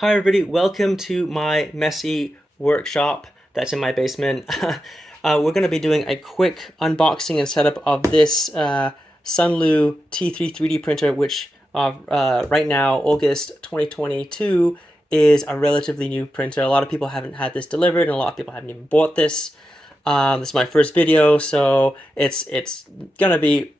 Hi everybody, welcome to my messy workshop that's in my basement. We're going to be doing a quick unboxing and setup of this Sunlu T3 3D printer, which right now, August 2022, is a relatively new printer. A lot of people haven't had this delivered and a lot of people haven't even bought this. This is my first video, so it's going to be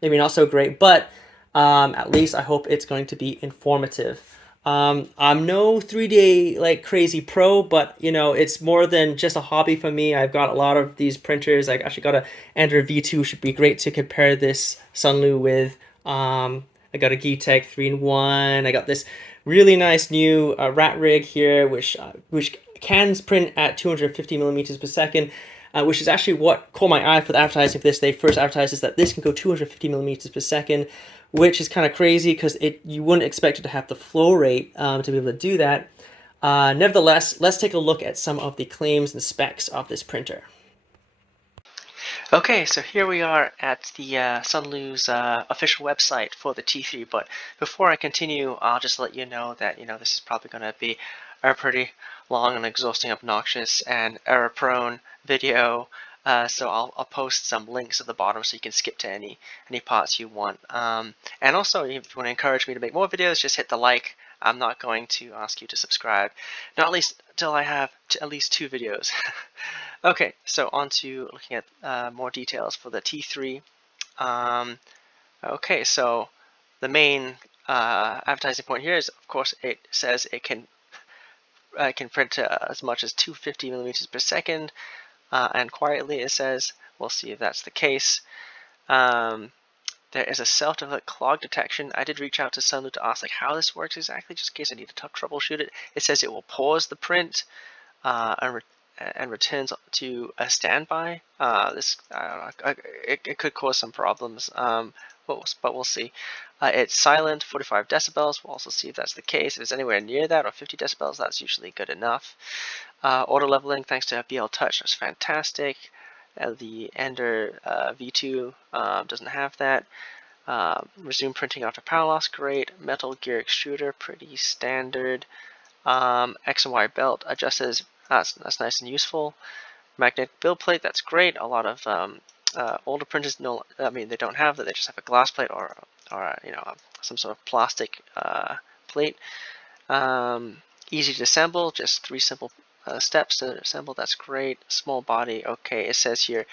maybe not so great, but at least I hope it's going to be informative. I'm no 3D like crazy pro, but you know, it's more than just a hobby for me. I've got a lot of these printers. I actually got a Ender V2, should be great to compare this Sunlu with. I got a Geetek 3-in-1. I got this really nice new rat rig here, which can print at 250 millimeters per second. Which is actually what caught my eye for the advertising for this. They first advertised is that this can go 250 millimeters per second, which is kind of crazy because you wouldn't expect it to have the flow rate to be able to do that. Nevertheless, let's take a look at some of the claims and specs of this printer. Okay, so here we are at the Sunlu's official website for the T3, but before I continue, I'll just let you know that, this is probably going to be a pretty long and exhausting, obnoxious, and error-prone video, so I'll post some links at the bottom so you can skip to any parts you want. And also, if you want to encourage me to make more videos, just hit the like. I'm not going to ask you to subscribe, not at least until I have at least 2 videos. Okay, so on to looking at more details for the T3. Okay, so the main advertising point here is, of course, it says it can print as much as 250 millimeters per second, and quietly it says, we'll see if that's the case. There is a self-developed clog detection. I did reach out to Sunlu to ask how this works exactly, just in case I need to troubleshoot it. It says it will pause the print and returns to a standby. This it could cause some problems, but we'll see. It's silent, 45 decibels. We'll also see if that's the case. If it's anywhere near that, or 50 decibels, that's usually good enough. Auto leveling, thanks to FBL Touch, that's fantastic. The Ender V2 doesn't have that. Resume printing after power loss, great. Metal gear extruder, pretty standard. X and Y belt adjusts. That's nice and useful. Magnetic build plate, that's great. A lot of older printers they don't have that. They just have a glass plate or some sort of plastic plate. Easy to assemble, just 3 simple steps to assemble. That's great. Small body, okay. It says here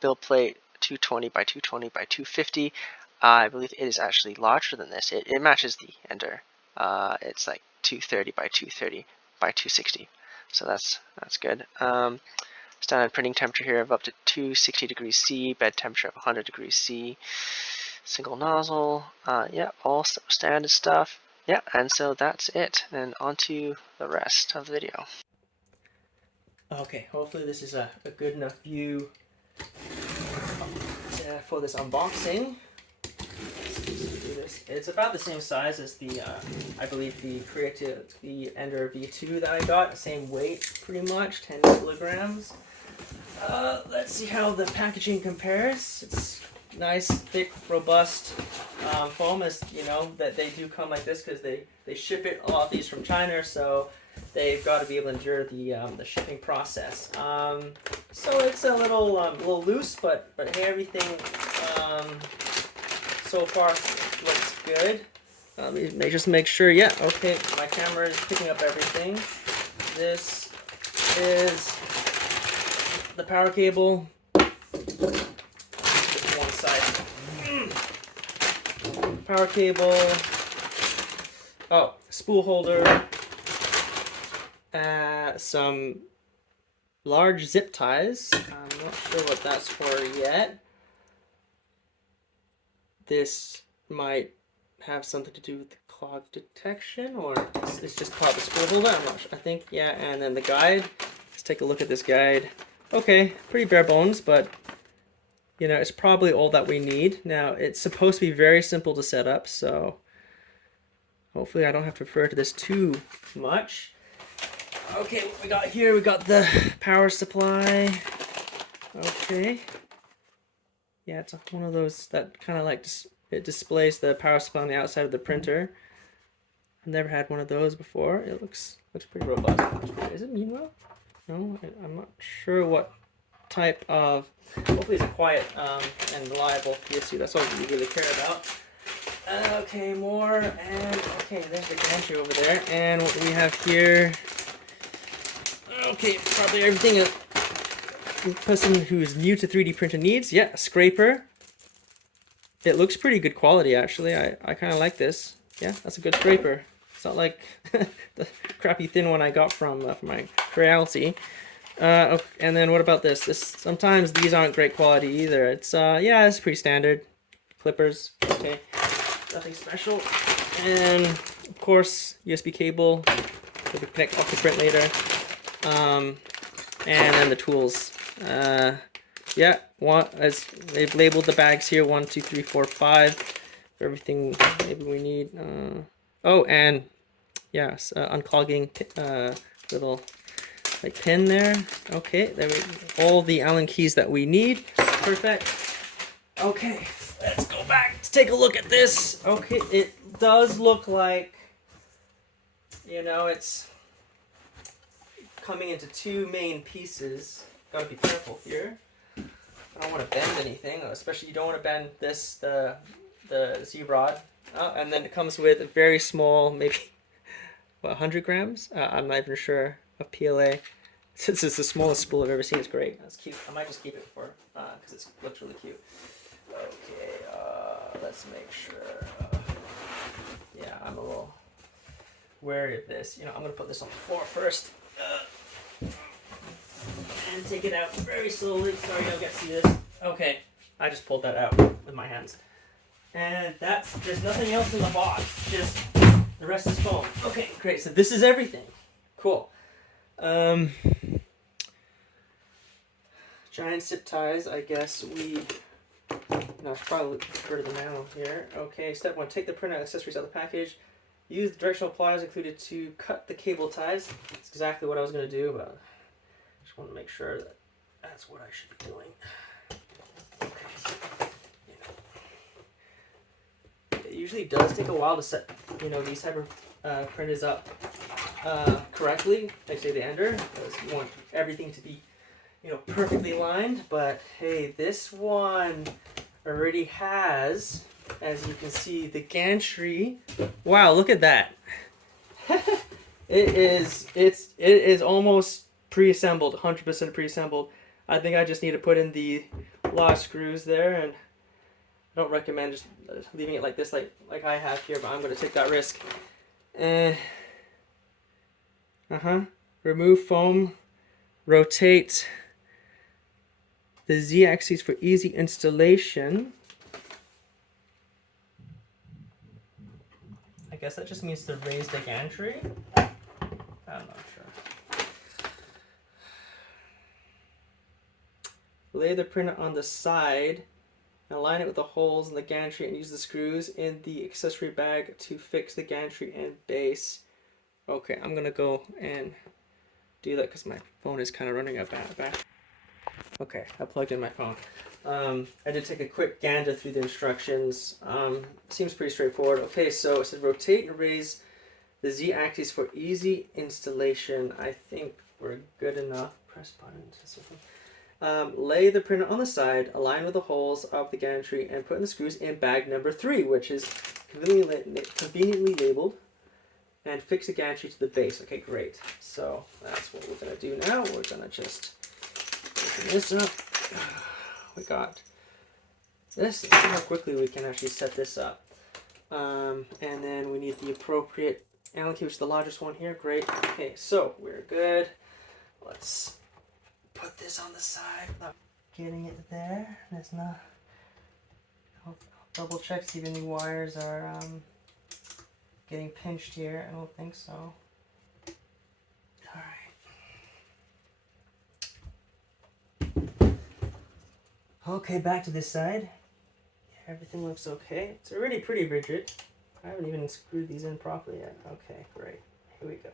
build plate 220 by 220 by 250. I believe it is actually larger than this. It matches the Ender. It's like 230 by 230 by 260. So that's good. Standard printing temperature here of up to 260 degrees C, bed temperature of 100 degrees C. Single nozzle, yeah, all standard stuff. Yeah, and so that's it. And on to the rest of the video. Okay, hopefully this is a good enough view for this unboxing. It's about the same size as the, I believe the Ender V2 that I got. Same weight, pretty much, 10 kilograms. Let's see how the packaging compares. It's nice, thick, robust foam, as you know, that they do come like this because they ship it, a lot of these from China, so they've got to be able to endure the shipping process. So it's a little loose, but hey, everything so far looks good. Let me just make sure. Yeah, okay. My camera is picking up everything. This is the power cable. Just one side. Power cable. Oh, spool holder. Some large zip ties. I'm not sure what that's for yet. This might have something to do with the clog detection, or it's just part of the spool holder. I'm not sure. I think, yeah. And then the guide. Let's take a look at this guide. Okay, pretty bare bones, but you know, it's probably all that we need. Now, it's supposed to be very simple to set up, so hopefully I don't have to refer to this too much. Okay, what we got here, we got the power supply. Okay. Yeah, it's one of those that kind of like it displays the power supply on the outside of the printer. Never had one of those before. It looks pretty robust. Is it meanwhile? No, I'm not sure what type of. Hopefully, it's a quiet and reliable PSU. That's all we really care about. Okay, more, and okay, there's the gantry over there, and what we have here. Okay, probably everything a person who's new to 3D printing needs. Yeah, a scraper. It looks pretty good quality, actually. I kind of like this. Yeah, that's a good scraper. It's not like the crappy thin one I got from my Creality. Okay, and then what about this? Sometimes these aren't great quality either. It's yeah, it's pretty standard. Clippers. Okay, nothing special. And of course, USB cable. So we connect Octoprint later. And then the tools. Yeah, as they've labeled the bags here, 1, 2, 3, 4, 5. Everything maybe we need. Oh, and yes, unclogging little like pin there. Okay, there we all the Allen keys that we need. Perfect. Okay, let's go back to take a look at this. Okay, it does look like, you know, it's coming into two main pieces. Gotta be careful here. I don't want to bend anything, especially you don't want to bend this, the Z-rod. Oh, and then it comes with a very small, maybe, what, 100 grams? I'm not even sure, of PLA. Since it's the smallest spool I've ever seen, it's great. That's cute. I might just keep it for, because it looks really cute. Okay, let's make sure. Yeah, I'm a little wary of this. You know, I'm going to put this on the floor first. And take it out very slowly. Sorry you don't get to see this. Okay, I just pulled that out with my hands. And there's nothing else in the box. Just the rest is foam. Okay, great. So this is everything. Cool. Giant zip ties, I guess it's probably for the manual here. Okay, step 1, take the printout accessories out of the package. Use the directional pliers included to cut the cable ties. That's exactly what I was going to do, but I just want to make sure that that's what I should be doing. Okay, so, it usually does take a while to set, these type of printers up correctly, like say the ender, because you want everything to be, perfectly lined. But hey, this one already has, as you can see, the gantry. Wow, look at that. It is almost pre-assembled, 100% pre-assembled. I think I just need to put in the lock screws there, and I don't recommend just leaving it like this, like I have here, but I'm going to take that risk. Remove foam, rotate the Z-axis for easy installation. I guess that just means to raise the gantry. I'm not sure. Lay the printer on the side and align it with the holes in the gantry and use the screws in the accessory bag to fix the gantry and base. Okay, I'm gonna go and do that because my phone is kind of running out of battery. Okay, I plugged in my phone. I did take a quick gander through the instructions. Seems pretty straightforward. Okay, so it says rotate and raise the Z-axis for easy installation. I think we're good enough. Press button to something. Lay the printer on the side, align with the holes of the gantry, and put in the screws in bag number 3, which is conveniently labeled, and fix the gantry to the base. Okay, great. So that's what we're going to do now. We're going to just open this up. We got this. Let's see how quickly we can actually set this up. And then we need the appropriate Allen key, which is the largest one here. Great. Okay, so we're good. Let's put this on the side without getting it there. There's not. I'll double check, see if any wires are getting pinched here. I don't think so. Okay, back to this side. Yeah, everything looks okay. It's already pretty rigid. I haven't even screwed these in properly yet. Okay, great. Here we go.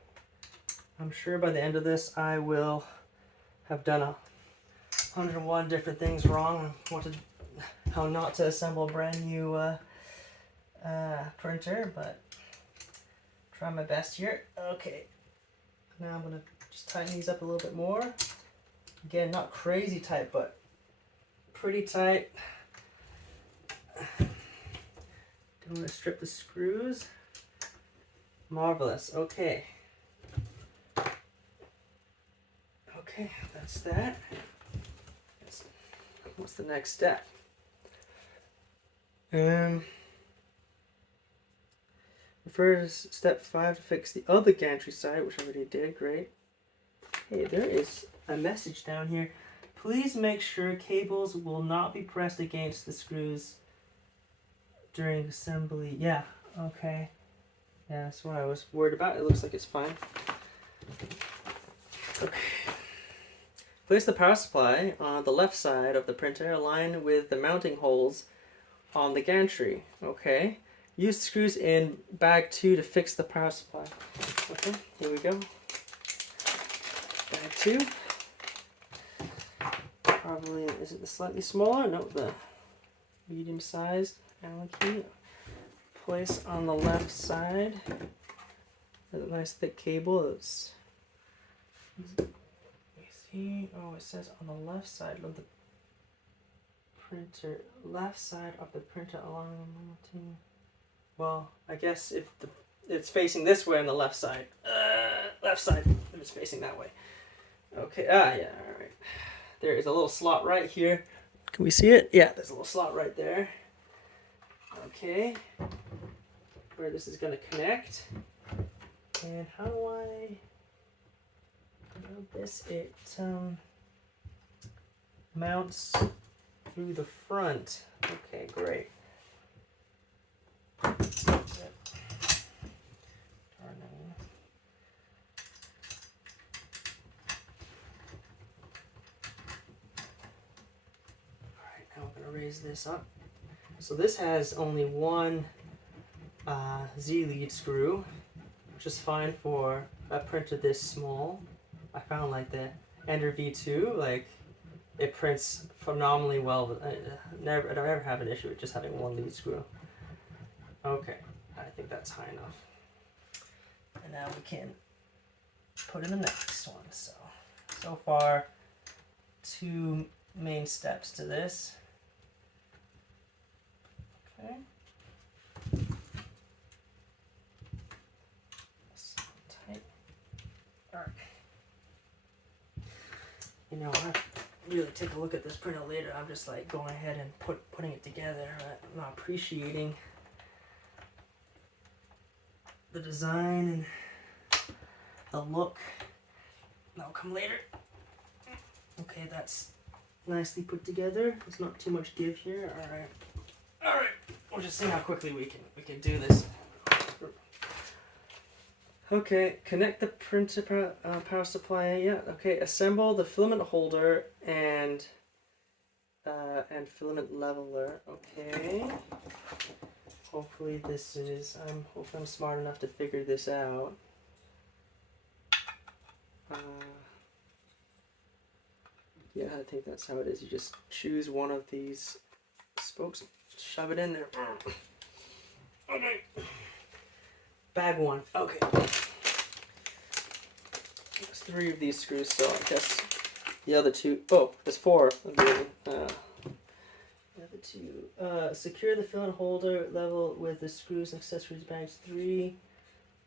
I'm sure by the end of this I will have done 101 different things wrong. How not to assemble a brand new printer, but try my best here. Okay. Now I'm gonna just tighten these up a little bit more. Again, not crazy tight, but pretty tight. Don't want to strip the screws. Marvelous. Okay. Okay, that's that. What's the next step? First, step 5 to fix the other gantry side, which I already did. Great. Hey, there is a message down here. Please make sure cables will not be pressed against the screws during assembly. Yeah, okay. Yeah, that's what I was worried about. It looks like it's fine. Okay. Place the power supply on the left side of the printer aligned with the mounting holes on the gantry. Okay. Use screws in bag 2 to fix the power supply. Okay, here we go. Bag 2. Probably, is it the slightly smaller? No, the medium-sized Allen key. Place on the left side. There's a nice thick cable. It's, you see? Oh, it says on the left side of the printer. Left side of the printer along the mounting. Well, I guess if it's facing this way on the left side. Left side, if it's facing that way. Okay, yeah, alright. There is a little slot right here. Can we see it? Yeah, there's a little slot right there. Okay. Where this is going to connect. And how do I mount this? It mounts through the front. Okay, great. Raise this up. So this has only one Z-lead screw, which is fine for a printer this small. I found like the Ender V2, like it prints phenomenally well. But I don't ever have an issue with just having one lead screw. Okay, I think that's high enough. And now we can put in the next one. So far, 2 main steps to this. Okay. Tight. Alright. You know, I really take a look at this printer later. I'm just like going ahead and putting it together. I'm not appreciating the design and the look. That'll come later. Okay, that's nicely put together. There's not too much give here. Alright. Alright. We'll just see how quickly we can do this. Okay, connect the printer power supply. Yeah. Okay, assemble the filament holder and filament leveler. Okay. Hopefully this is. Hopefully I'm smart enough to figure this out. Yeah, I think that's how it is. You just choose one of these spokes. Shove it in there. Okay. Bag 1. Okay. There's 3 of these screws, so I guess the other 2. Oh, there's 4. The other 2. Secure the filament holder level with the screws and accessories bags 3.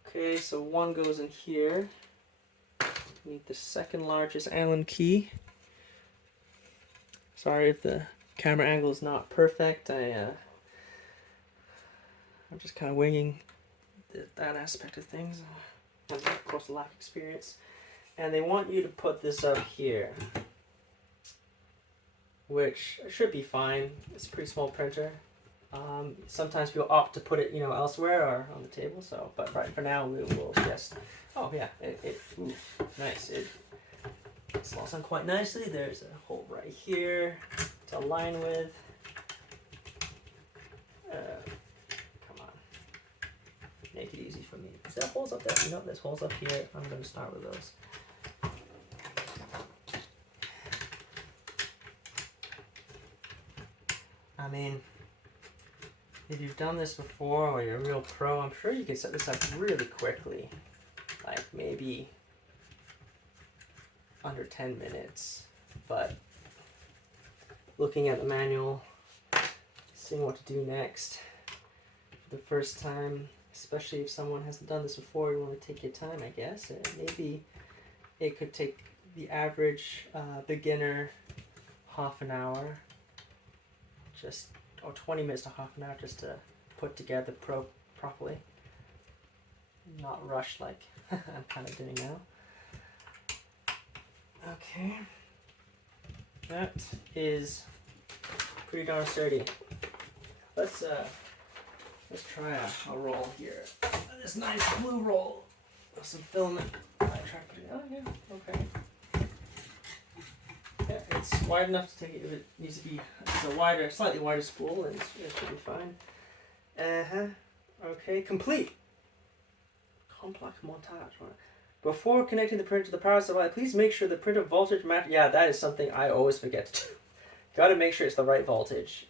Okay, so 1 goes in here. Need the second largest Allen key. Sorry if the camera angle is not perfect. I'm just kind of winging that aspect of things. And of course, lack of experience. And they want you to put this up here, which should be fine. It's a pretty small printer. Sometimes people opt to put it, elsewhere or on the table. So, but right for now, we will just. Oh yeah, ooh, nice. It slots on quite nicely. There's a hole right here to align with. Come on. Make it easy for me. Is there holes up there? No, there's holes up here. I'm going to start with those. I mean, if you've done this before or you're a real pro, I'm sure you can set this up really quickly. Like maybe under 10 minutes. But looking at the manual, seeing what to do next the first time, especially if someone hasn't done this before, you want to take your time, I guess. And maybe it could take the average beginner half an hour, or 20 minutes to half an hour just to put together properly. Not rushed like I'm kind of doing now. Okay. That is pretty darn sturdy. Let's try a roll here. This nice blue roll with some filament. Oh yeah, okay. Yeah, it's wide enough to take it if it needs to be. It's a slightly wider spool, and it should be fine. Okay, complete. Complex montage. Before connecting the printer to the power supply, please make sure the printer voltage match. Yeah, that is something I always forget to do. Got to make sure it's the right voltage.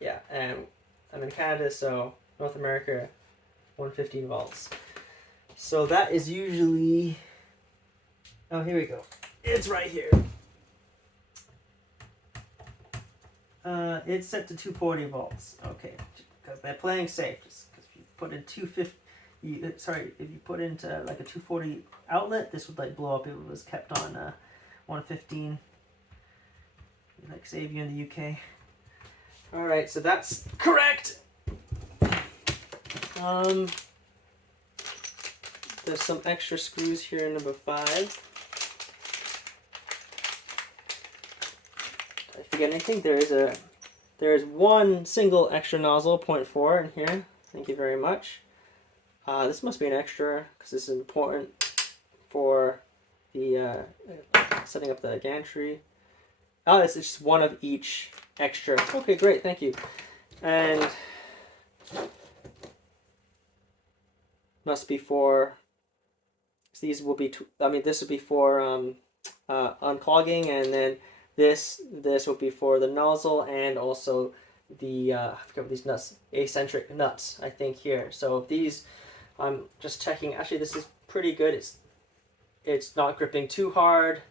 Yeah, and I'm in Canada, so North America, 115 volts. So that is usually. Oh, here we go. It's right here. It's set to 240 volts. Okay, because they're playing safe. Just because if you put in 250. If you put into like a 240 outlet, this would like blow up. It was kept on 115. Like save you in the UK. All right, so that's correct. There's some extra screws here in number 5. Did I forget anything? There is one single extra nozzle, 0.4 in here. Thank you very much. This must be an extra because this is important for the setting up the gantry. Oh, it's just one of each extra. Okay, great, thank you. And must be for. These will be. This will be for unclogging, and then this will be for the nozzle and also the I forget what these nuts, eccentric nuts, I think here. So these. I'm just checking. Actually, this is pretty good. It's not gripping too hard,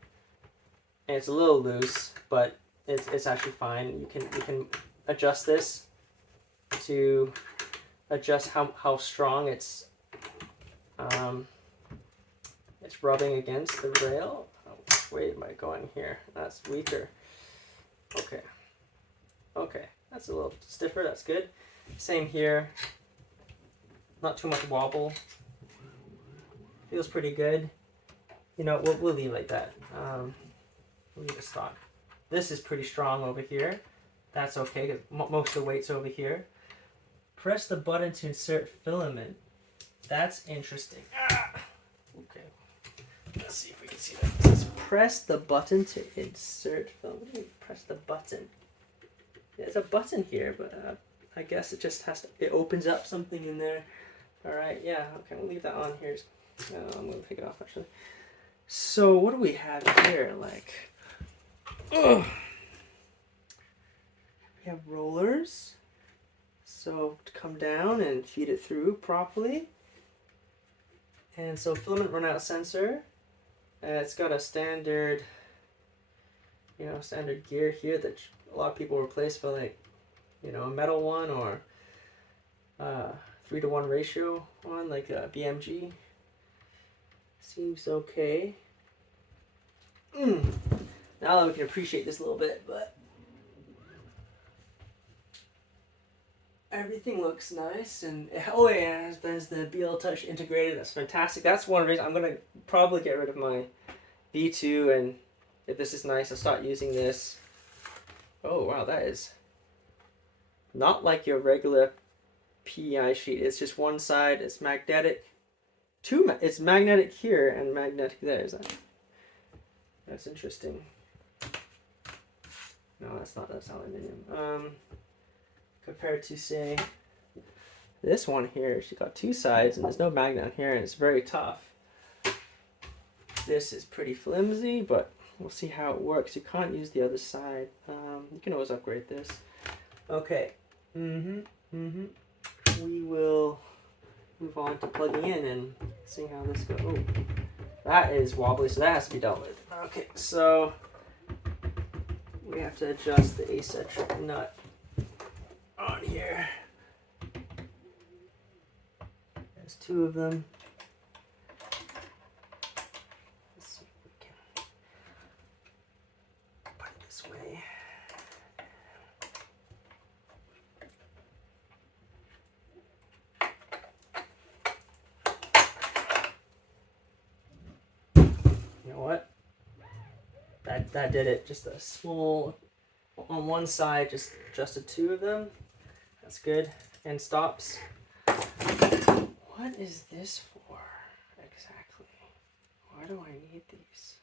and it's a little loose, but it's actually fine. You can adjust this to adjust how strong it's rubbing against the rail. Oh, wait, am I going here? That's weaker. Okay, that's a little stiffer. That's good. Same here. Not too much wobble. Feels pretty good. You know, we'll leave it like that. We'll leave it stock. This is pretty strong over here. That's okay, because most of the weight's over here. Press the button to insert filament. That's interesting. Okay. Let's see if we can see that. Let's press the button to insert filament. What do you mean, press the button? There's a button here, but I guess it just has to. It opens up something in there. All right, yeah, okay, we'll leave that on here. I'm going to take it off, actually. So what do we have here? Like, we have rollers. So to come down and feed it through properly. And so filament runout sensor. It's got a standard, standard gear here that a lot of people replace for like, a metal one or 3-to-1 ratio one, like a BMG. Seems okay. Now that we can appreciate this a little bit, but everything looks nice. And there's the BL Touch integrated. That's fantastic. That's one reason I'm gonna probably get rid of my V2, and if this is nice, I'll start using this. Oh wow, that is not like your regular PEI sheet. It's just one side. It's magnetic. It's magnetic here and magnetic there. That's interesting. No, that's aluminium. Compared to say this one here, she's got two sides and there's no magnet on here, and it's very tough. This is pretty flimsy, but we'll see how it works. You can't use the other side. You can always upgrade this. Okay. We will move on to plugging in and seeing how this goes. Oh, that is wobbly, so that has to be dealt with. Okay, so we have to adjust the eccentric nut on here. There's two of them. Let's see if we can put it this way. You know what? That did it. Just a small on one side, just adjusted two of them. That's good. And stops. What is this for exactly? Why do I need these?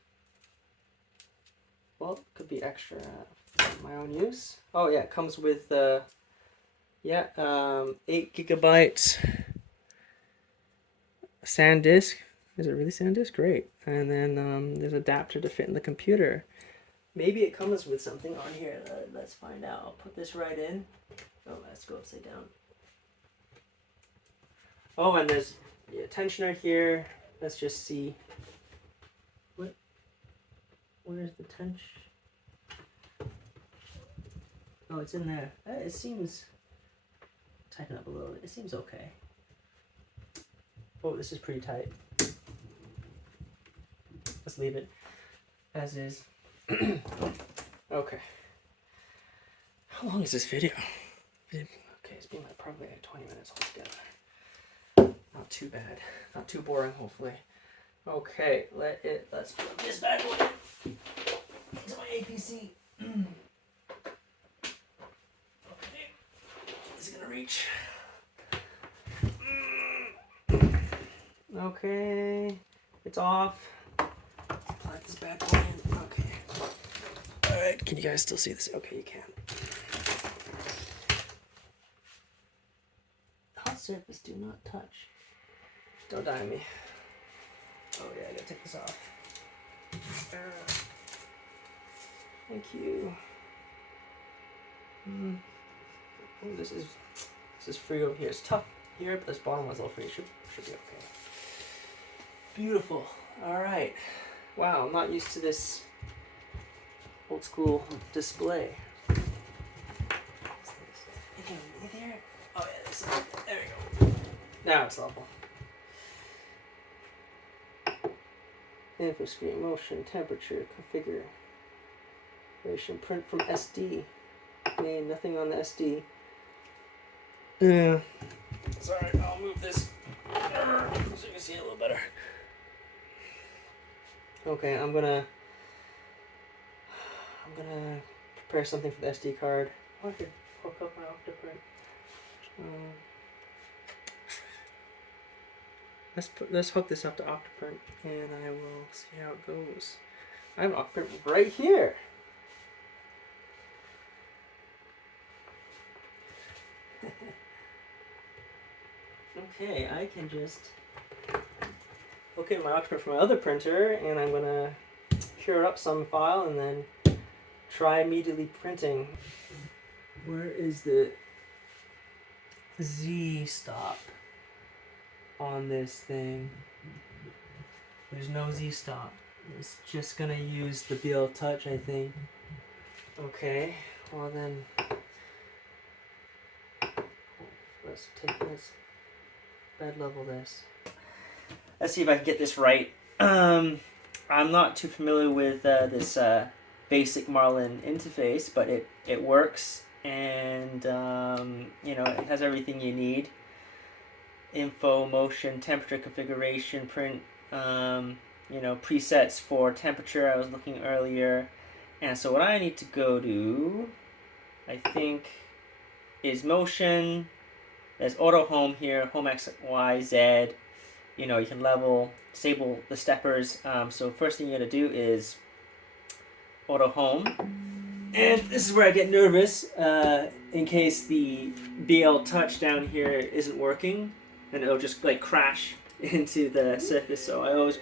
Well, it could be extra for my own use. Oh yeah, it comes with 8 gigabytes SanDisk. Is it really SanDisk? Great. And then there's an adapter to fit in the computer. Maybe it comes with something on here. Let's find out. I'll put this right in. Oh, let's go upside down. Oh, and there's the tensioner here. Let's just see. What? Where's the tension? Oh, it's in there. It seems... Tighten up a little bit. It seems okay. Oh, this is pretty tight. Let's leave it as is. Okay. How long is this video? Okay, it's been like probably like 20 minutes altogether. Not too bad. Not too boring, hopefully. Okay, let's put this bad boy into my APC. Okay. Is it gonna reach? Okay. It's off. Plug this bad boy in. Okay. Alright, can you guys still see this? Okay, you can. Hot surface, do not touch. Don't die on me. Oh yeah, I gotta take this off. Thank you. Oh, this is free over here. It's tough here, but this bottom one's a little free. Should be okay. Beautiful. All right. Wow, I'm not used to this old school display. Anything there? Oh yeah, there we go. Now it's level. Info screen, motion, temperature, configuration, print from SD. Okay, nothing on the SD. Yeah. Sorry, I'll move this so you can see it a little better. Okay, I'm gonna prepare something for the SD card. Oh, I could hook up my Octoprint. Let's hook this up to Octoprint, and I will see how it goes. I have Octoprint right here. Okay, I can just hook in my Octoprint from my other printer, and I'm gonna cure up some file and then try immediately printing. Where is the Z stop on this thing? There's no Z stop. It's just gonna use the BL Touch, I think. Okay, well then, let's bed level this. Let's see if I can get this right. I'm not too familiar with this basic Marlin interface, but it works, and you know, it has everything you need. Info, motion, temperature, configuration, print, you know, presets for temperature I was looking earlier. And so what I need to go to, I think, is motion. There's auto home here, home X, Y, Z. You know, you can level, disable the steppers. So first thing you gotta do is auto home. And this is where I get nervous in case the BL Touch down here isn't working, and it'll just like crash into the surface. So I always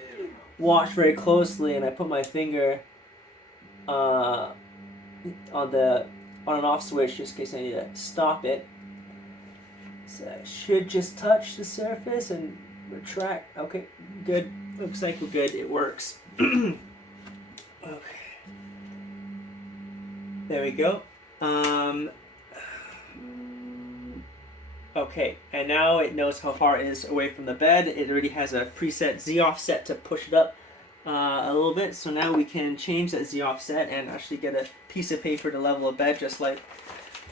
watch very closely, and I put my finger on the on and off switch just in case I need to stop it. So I should just touch the surface and retract. Okay, good. Looks like we're good. It works. Okay. There we go. Okay, and now it knows how far it is away from the bed. It already has a preset Z offset to push it up a little bit. So now we can change that Z offset and actually get a piece of paper to level a bed just like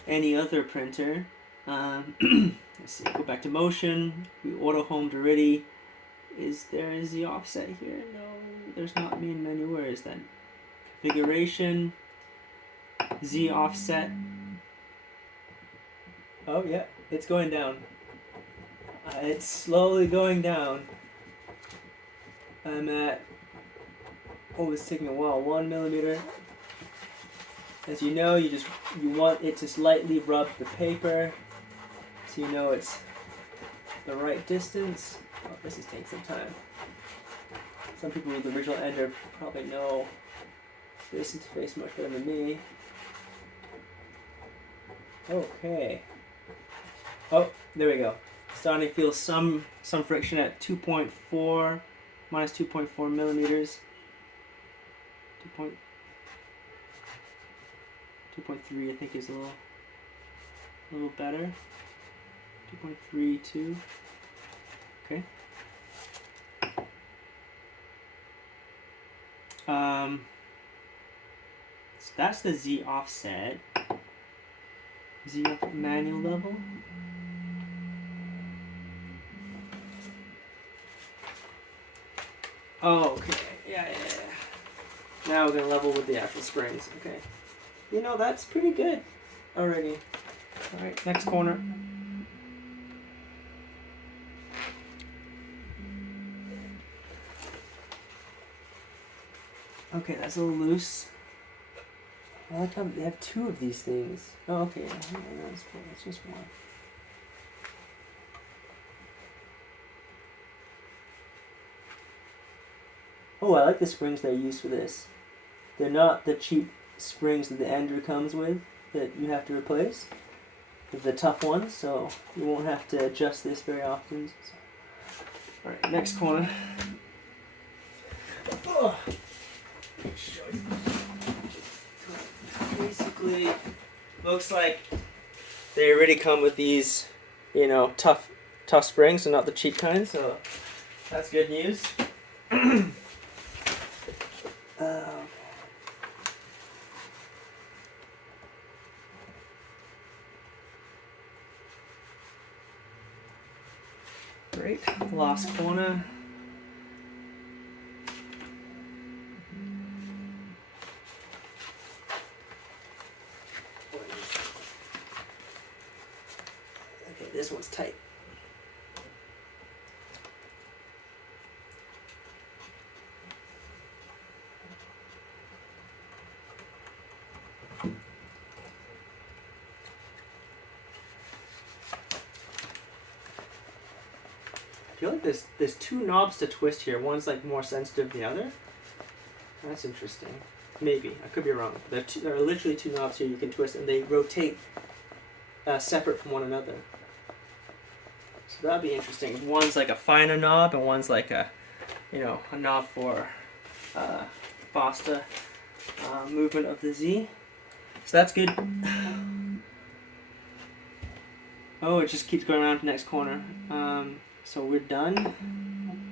any other printer. Let's see, go back to motion. We auto homed already. Is there a Z offset here? No, there's not. Main menu. Where is that? Configuration. Z offset. Oh yeah, it's going down. It's slowly going down. I'm at, oh, it's taking a while, 1 millimeter. As you know, you want it to slightly rub the paper so you know it's the right distance. Oh, this is taking some time. Some people with the original ender probably know this interface much better than me. Okay. Oh, there we go. Starting to feel some friction at 2.4, minus 2.4 millimeters. 2.3 I think is a little better. 2.32. Okay. So that's the Z offset. Z manual level. Oh, okay. Yeah. Now we're gonna level with the actual springs. Okay. You know, that's pretty good already. All right, next corner. Okay, that's a little loose. I like how they have two of these things. Oh, okay. That's just one. Oh, I like the springs they use for this. They're not the cheap springs that the ender comes with that you have to replace. They're the tough ones, so you won't have to adjust this very often. Alright, next corner. Oh. Show you. Basically, looks like they already come with these, you know, tough springs and not the cheap kind, so that's good news. Great, last corner. Okay, this one's tight. I feel like there's two knobs to twist here. One's like more sensitive than the other. That's interesting. Maybe I could be wrong. There are literally two knobs here you can twist, and they rotate separate from one another. So that'd be interesting. One's like a finer knob, and one's like a knob for faster movement of the Z. So that's good. Oh, it just keeps going around to the next corner. So we're done.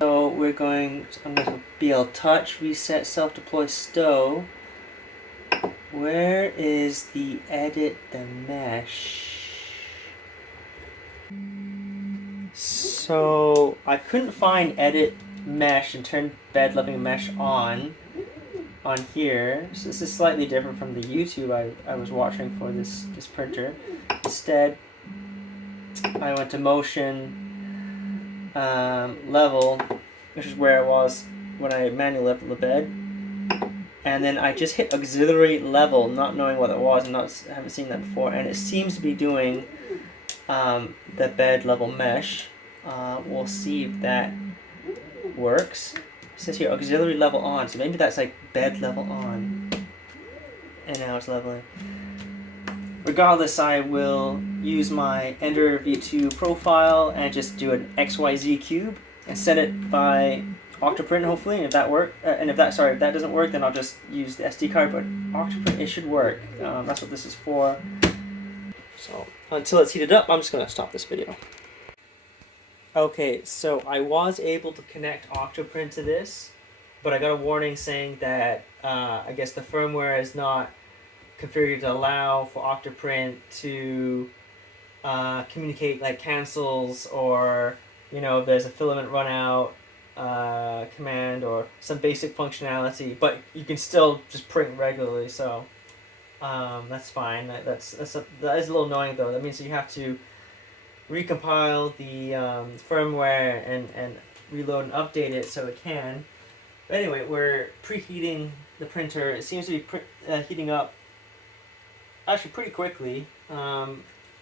So I'm going to BL Touch, reset, self-deploy stow. Where is the edit the mesh? So I couldn't find edit mesh and turn bed leveling mesh on here. So this is slightly different from the YouTube I was watching for this printer. Instead, I went to motion, level, which is where I was when I manually leveled the bed, and then I just hit auxiliary level, not knowing what it was, and I haven't seen that before, and it seems to be doing the bed level mesh. We'll see if that works. It says here auxiliary level on, so maybe that's like bed level on, and now it's leveling. Regardless, I will use my Ender V2 profile and just do an XYZ cube and set it by Octoprint hopefully. And if that if that doesn't work, then I'll just use the SD card. But Octoprint, it should work. That's what this is for. So until it's heated up, I'm just gonna stop this video. Okay, so I was able to connect Octoprint to this, but I got a warning saying that I guess the firmware is not configured to allow for Octoprint to communicate like cancels, or if there's a filament runout command or some basic functionality, but you can still just print regularly. So that's fine. That is a little annoying though. That means that you have to recompile the firmware and reload and update it so it can. But anyway, we're preheating the printer. It seems to be heating up actually pretty quickly.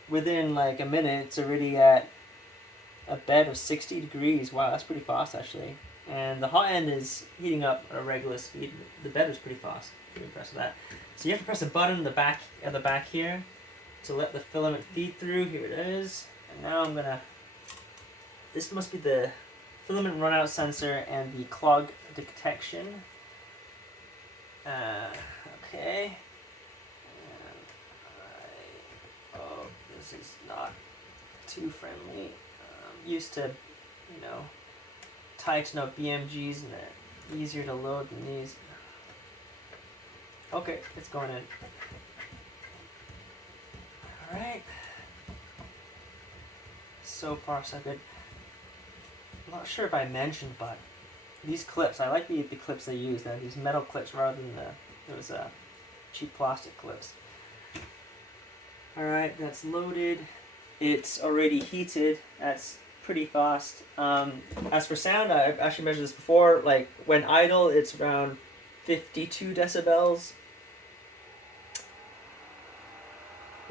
Within like a minute, it's already at a bed of 60 degrees. Wow, that's pretty fast actually. And the hot end is heating up at a regular speed. The bed is pretty fast. Pretty impressed with that. So you have to press a button in the back at the back here to let the filament feed through. Here it is. And now I'm gonna. This must be the filament runout sensor and the clog detection. Okay. Oh, this is not too friendly. I'm used to, tighten up BMGs and they're easier to load than these. Okay, it's going in. Alright. So far, so good. I'm not sure if I mentioned, but these clips, I like the clips they use. They're these metal clips rather than those cheap plastic clips. Alright, that's loaded. It's already heated. That's pretty fast. As for sound, I've actually measured this before. Like when idle, it's around 52 decibels.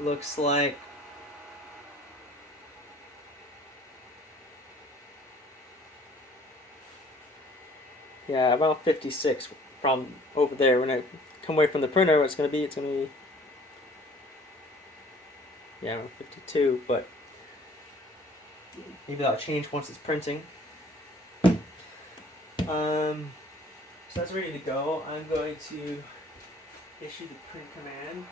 Looks like yeah, about 56 from over there. When I come away from the printer, it's gonna be yeah, around 52, but maybe that'll change once it's printing. So that's ready to go. I'm going to issue the print command.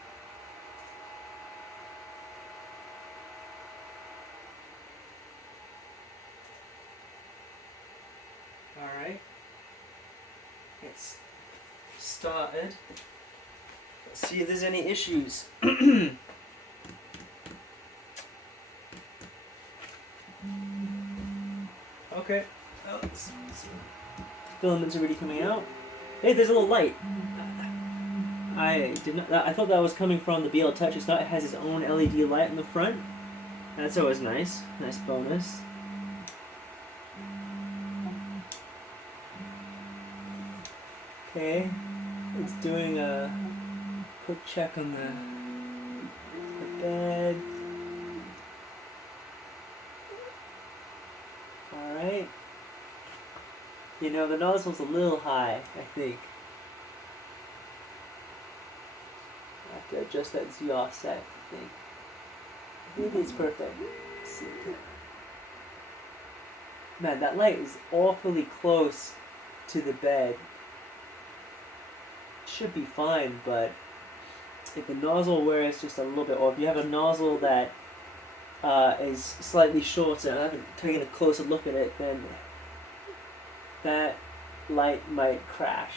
Alright. It's started. Let's see if there's any issues. Okay. Oh, filament's already coming out. Hey, there's a little light. I thought that was coming from the BL Touch. It's not. It has its own LED light in the front. That's always nice. Nice bonus. Okay, it's doing a quick check on the bed. Alright. The nozzle's a little high, I think. I have to adjust that Z offset, I think. Maybe it's perfect. Let's see. Man, that light is awfully close to the bed. Should be fine, but if the nozzle wears just a little bit, or if you have a nozzle that is slightly shorter, I haven't taken a closer look at it, then that light might crash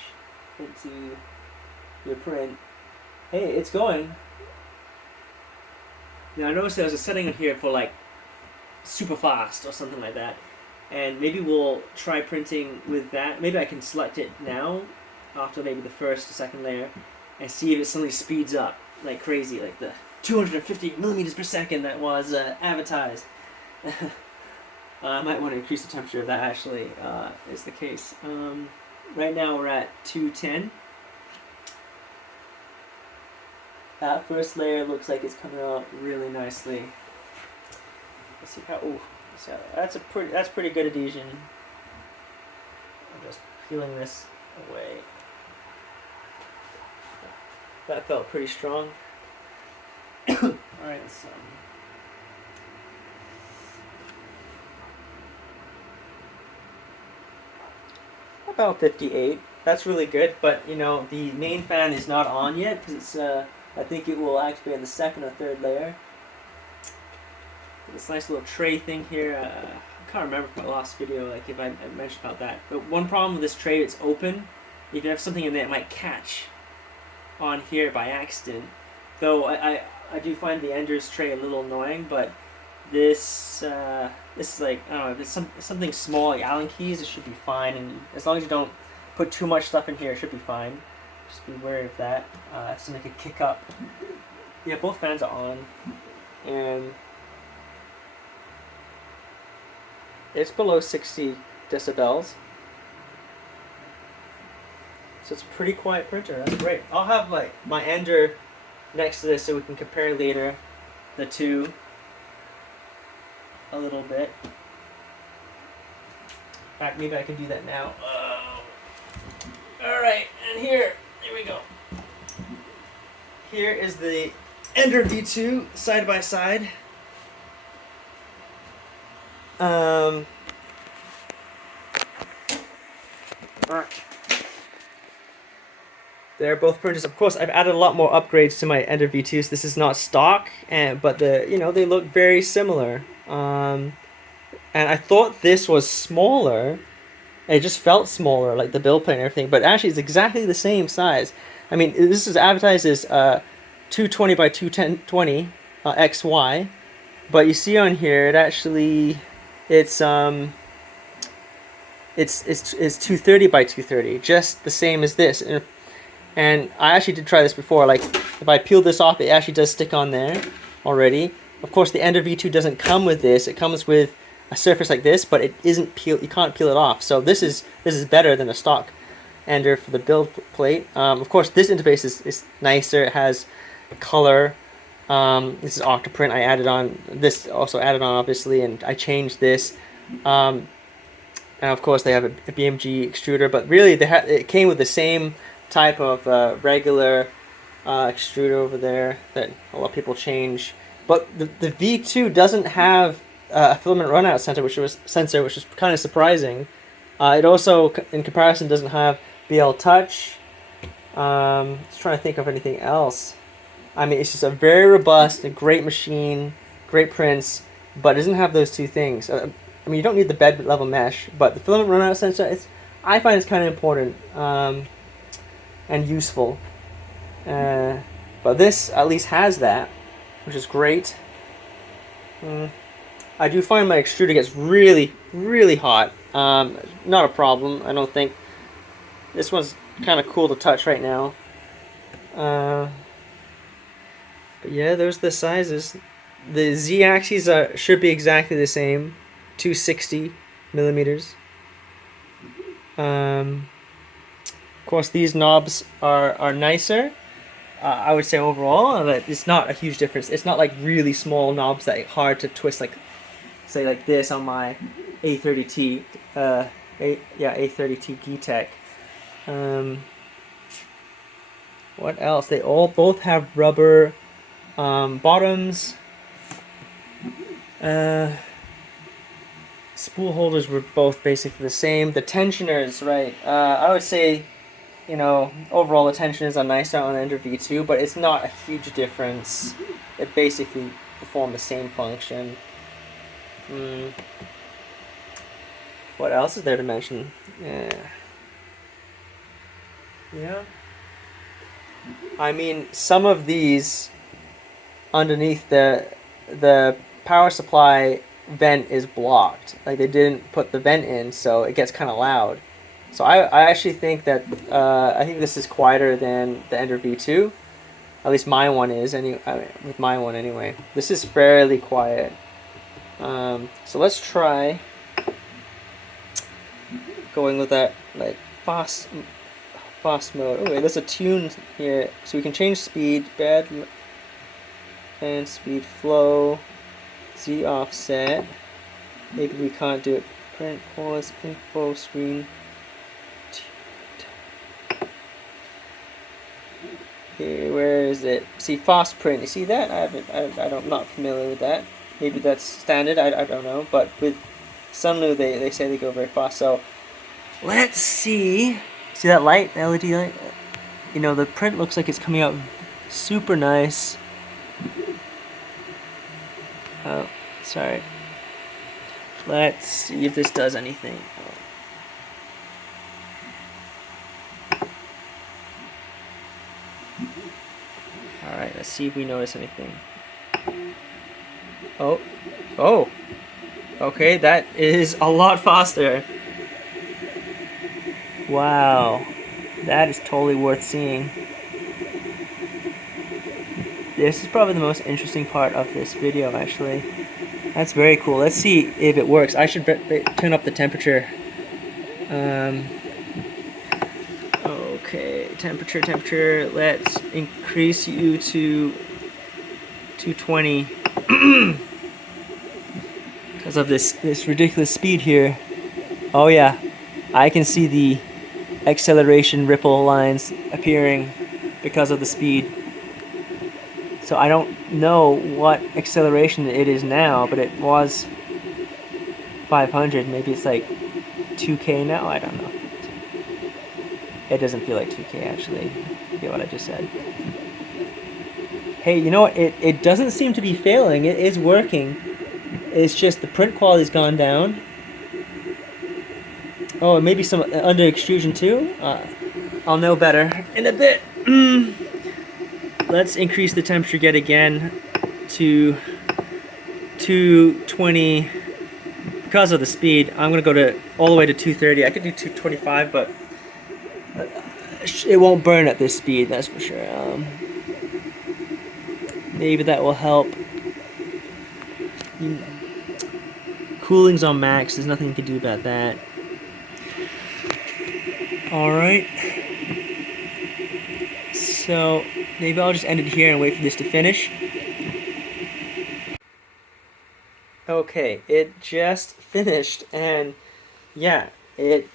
into your print. Hey, it's going. Now I noticed there was a setting in here for like super fast or something like that, and maybe we'll try printing with that. Maybe I can select it now after maybe the first or second layer and see if it suddenly speeds up like crazy, like the 250 millimeters per second that was advertised. I might want to increase the temperature if that actually is the case. Right now we're at 210. That first layer looks like it's coming out really nicely. Let's see how. Oh, that's pretty good adhesion. I'm just peeling this away. That felt pretty strong. Alright, so about 58. That's really good, but you know the main fan is not on yet because it's. I think it will activate on the second or third layer. This nice little tray thing here. I can't remember from my last video, like if I mentioned about that. But one problem with this tray, it's open. If you have something in there, it might catch on here by accident. Though I do find the Ender's tray a little annoying, but this is like, I don't know, if it's something small like Allen keys, it should be fine. And as long as you don't put too much stuff in here, it should be fine. Just be wary of that. Something could kick up. Yeah, both fans are on, and it's below 60 decibels. So it's a pretty quiet printer. That's great. I'll have like my Ender next to this so we can compare later the two a little bit. In fact, maybe I can do that now. Alright, and here we go. Here is the Ender V2 side by side. They're both printers. Of course, I've added a lot more upgrades to my Ender V2s. This is not stock, but they look very similar. And I thought this was smaller. It just felt smaller, like the build plate and everything. But actually, it's exactly the same size. I mean, this is advertised as 220 by 220 XY, but you see on here, it's 230 by 230, just the same as this. And I actually did try this before. Like, if I peel this off, it actually does stick on there already. Of course, the Ender V2 doesn't come with this. It comes with a surface like this, but it isn't peel. You can't peel it off. So this is better than a stock Ender for the build plate. Of course, this interface is nicer. It has color. This is Octoprint. I added on this, also added on obviously, and I changed this. And of course, they have a BMG extruder, but really it came with the same type of regular extruder over there that a lot of people change. But the V2 doesn't have a filament runout sensor, which was kind of surprising. It also, in comparison, doesn't have BL Touch. Just trying to think of anything else. I mean, it's just a very robust, a great machine, great prints, but it doesn't have those two things. I mean, you don't need the bed level mesh, but the filament runout sensor, I find it's kind of important and useful. But this at least has that, which is great. I do find my extruder gets really, really hot. Not a problem, I don't think. This one's kind of cool to touch right now. But yeah, there's the sizes. The Z-axes should be exactly the same, 260 millimeters. Of course, these knobs are nicer. I would say overall, but it's not a huge difference. It's not like really small knobs that are hard to twist, like say like this on my A30T, A30T G-Tech. What else? They both have rubber bottoms. Spool holders were both basically the same. The tensioners, right? I would say, overall the tensioners are nicer on the Ender V2, but it's not a huge difference. It basically perform the same function. What else is there to mention? Yeah. I mean, some of these underneath the power supply vent is blocked. Like, they didn't put the vent in, so it gets kind of loud. So I actually think that I think this is quieter than the Ender V2. At least my one is. With my one anyway. This is fairly quiet. So let's try going with that like fast mode. Oh wait, there's a tune here, so we can change speed, bed, and speed, flow, Z offset. Maybe we can't do it. Print, pause, info, screen. Okay, where is it? See, fast print. You see that? I'm not familiar with that. Maybe that's standard. I don't know. But with Sunlu, they say they go very fast. So Let's see. See that light, the LED light? You know, the print looks like it's coming out super nice. Oh, sorry. Let's see if this does anything. Alright, let's see if we notice anything. Oh. Oh. Okay, that is a lot faster. Wow. That is totally worth seeing. This is probably the most interesting part of this video, actually. That's very cool. Let's see if it works. I should turn up the temperature. Okay, temperature. Let's increase you to 220 because of this ridiculous speed here. Oh yeah, I can see the acceleration ripple lines appearing because of the speed. So I don't know what acceleration it is now, but it was 500. Maybe it's like 2K now. I don't know. It doesn't feel like 2K actually. Get what I just said. Hey, you know what? It doesn't seem to be failing. It is working. It's just the print quality's gone down. Oh, and maybe some under extrusion too. I'll know better in a bit. Let's increase the temperature yet again to 220. Because of the speed, I'm gonna go to all the way to 230. I could do 225, but it won't burn at this speed, that's for sure. Maybe that will help. Cooling's on max, there's nothing you can do about that. Alright. So, maybe I'll just end it here and wait for this to finish. Okay, it just finished, and yeah, it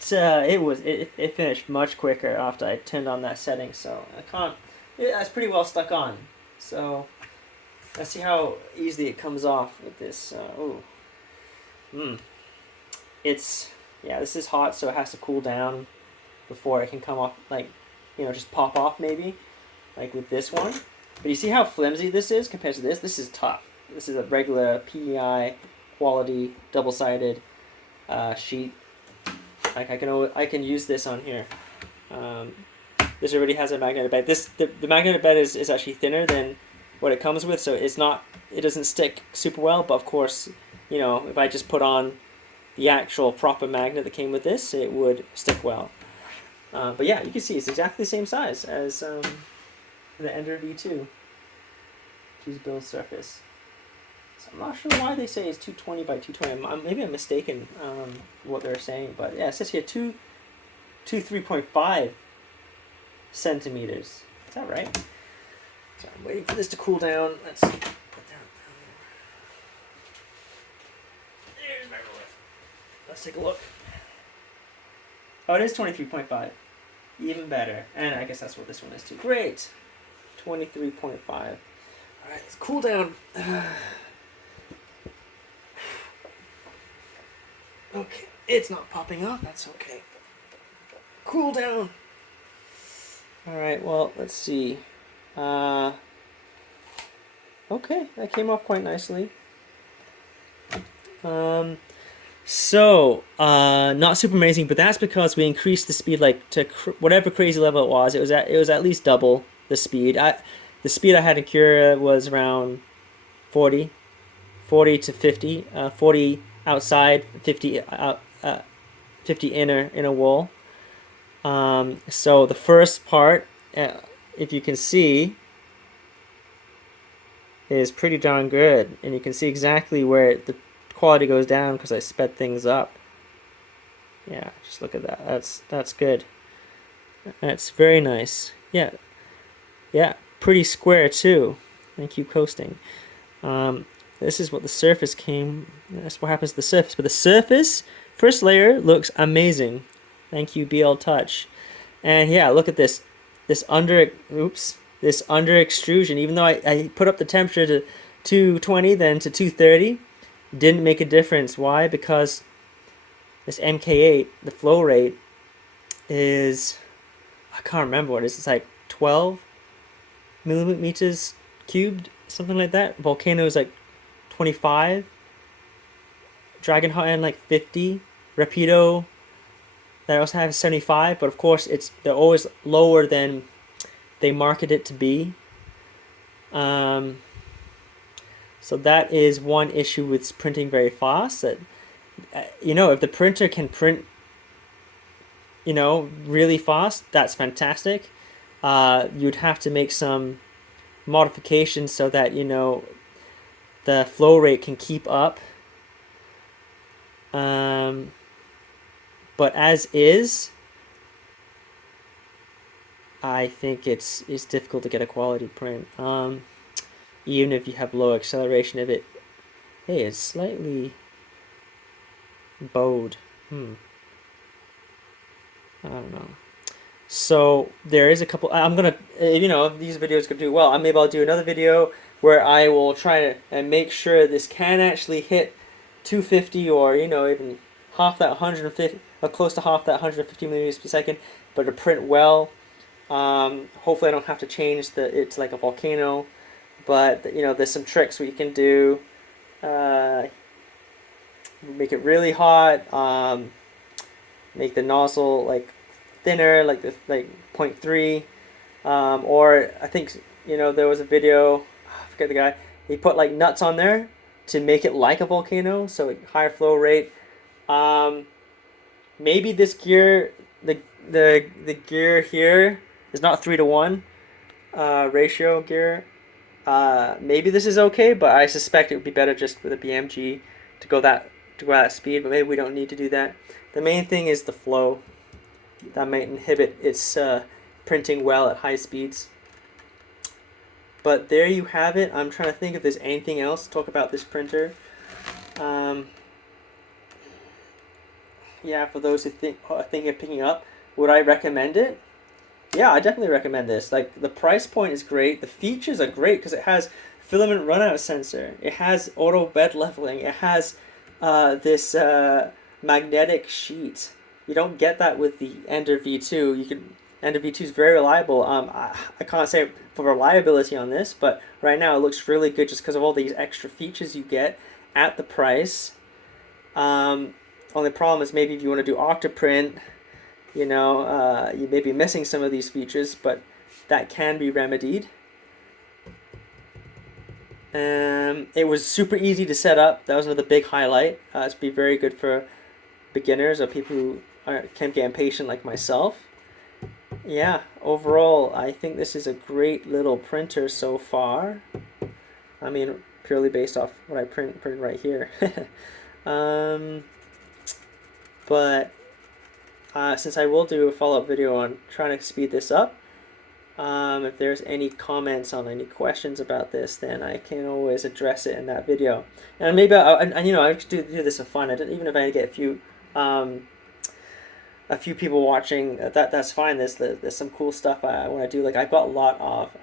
finished much quicker after I turned on that setting, so it's pretty well stuck on. So let's see how easily it comes off with this. This is hot, so it has to cool down before it can come off, like, just pop off maybe, like with this one. But you see how flimsy this is compared to this? This is tough. This is a regular PEI quality double-sided sheet. Like I can use this on here. This already has a magnetic bed. The magnetic bed is actually thinner than what it comes with, so it doesn't stick super well. But of course, if I just put on the actual proper magnet that came with this, it would stick well. But yeah, you can see it's exactly the same size as the Ender V2. Choose build surface. So I'm not sure why they say it's 220 by 220. Maybe I'm mistaken what they're saying, but yeah, it says here 3.5 centimeters. Is that right? So I'm waiting for this to cool down. Let's put down. There's my ruler. Let's take a look. Oh, it is 23.5. Even better. And I guess that's what this one is too. Great. 23.5. Alright, let's cool down. Okay, it's not popping up. That's okay. Cool down. Alright, well, let's see. Okay, that came off quite nicely. Not super amazing, but that's because we increased the speed to whatever crazy level it was. It was at least double the speed. The speed I had in Cura was around 40 to 50. 40 outside, 50 inner wall. So the first part, if you can see, is pretty darn good, and you can see exactly where the quality goes down because I sped things up. Yeah, just look at that. That's good. That's very nice. Yeah, pretty square too. And keep coasting. This is what the surface came. That's what happens to the surface. But the surface, first layer, looks amazing. Thank you, BL Touch. And yeah, look at this. This under extrusion. Even though I put up the temperature to 220, then to 230, didn't make a difference. Why? Because this MK8, the flow rate, is, I can't remember what it is. It's like 12 millimeters cubed, something like that. Volcano is like 25. Dragon Hot End like 50. Rapido that I also have is 75, but of course they're always lower than they market it to be. Um, so that is one issue with printing very fast. That if the printer can print, really fast, that's fantastic. You'd have to make some modifications so that the flow rate can keep up. But as is, I think it's difficult to get a quality print. Even if you have low acceleration of it. Hey, it's slightly bowed. I don't know. So there is a couple. I'm gonna, if these videos could do well, maybe I'll do another video where I will try to and make sure this can actually hit 250 or even half that 150, or close to half that 150 millimeters per second, but to print well. Hopefully I don't have to change it's like a volcano, but there's some tricks we can do. Make it really hot. Make the nozzle like thinner, like 0.3. Or I think there was a video. I forget the guy. He put like nuts on there to make it like a volcano, so higher flow rate. Maybe this gear, the gear here is not 3-to-1 ratio gear. Maybe this is okay, but I suspect it would be better just with a BMG to go that speed. But maybe we don't need to do that. The main thing is the flow. That might inhibit its printing well at high speeds. But there you have it. I'm trying to think if there's anything else to talk about this printer. Yeah, for those who think of picking up, would I recommend it? Yeah, I definitely recommend this. Like, the price point is great. The features are great because it has filament runout sensor. It has auto bed leveling. It has this magnetic sheet. You don't get that with the Ender V2. Ender V2 is very reliable. I can't say for reliability on this, but right now it looks really good just because of all these extra features you get at the price. Only problem is maybe if you want to do Octoprint, you may be missing some of these features, but that can be remedied. It was super easy to set up. That was another big highlight. It's be very good for beginners or people who can get impatient like myself. Yeah, overall, I think this is a great little printer so far. I mean, purely based off what I printed right here. But since I will do a follow-up video on trying to speed this up, if there's any comments on any questions about this, then I can always address it in that video. And maybe I just do this for fun. Even if I get a few people watching, that's fine. There's some cool stuff I want to do. Like, I've got a lot of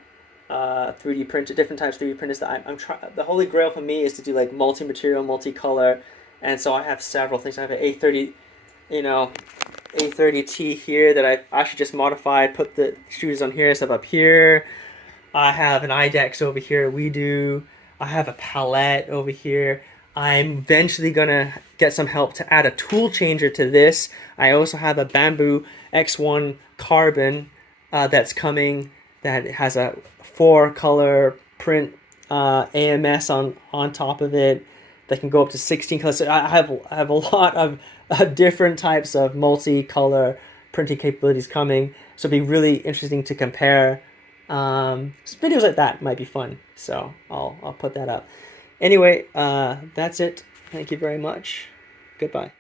3D printed, different types of 3D printers that I'm trying. The holy grail for me is to do like multi-material, multicolor, and so I have several things. I have an A30, A30T here that I actually just modified, put the shooters on here, stuff up here. I have an IDEX over here, I have a palette over here. I'm eventually gonna get some help to add a tool changer to this. I also have a Bamboo X1 carbon that's coming, that has a 4-color print AMS on top of it that can go up to 16 colors. So I have a lot of different types of multicolor printing capabilities coming. So it'd be really interesting to compare. Videos like that might be fun. So I'll put that up. Anyway, that's it. Thank you very much. Goodbye.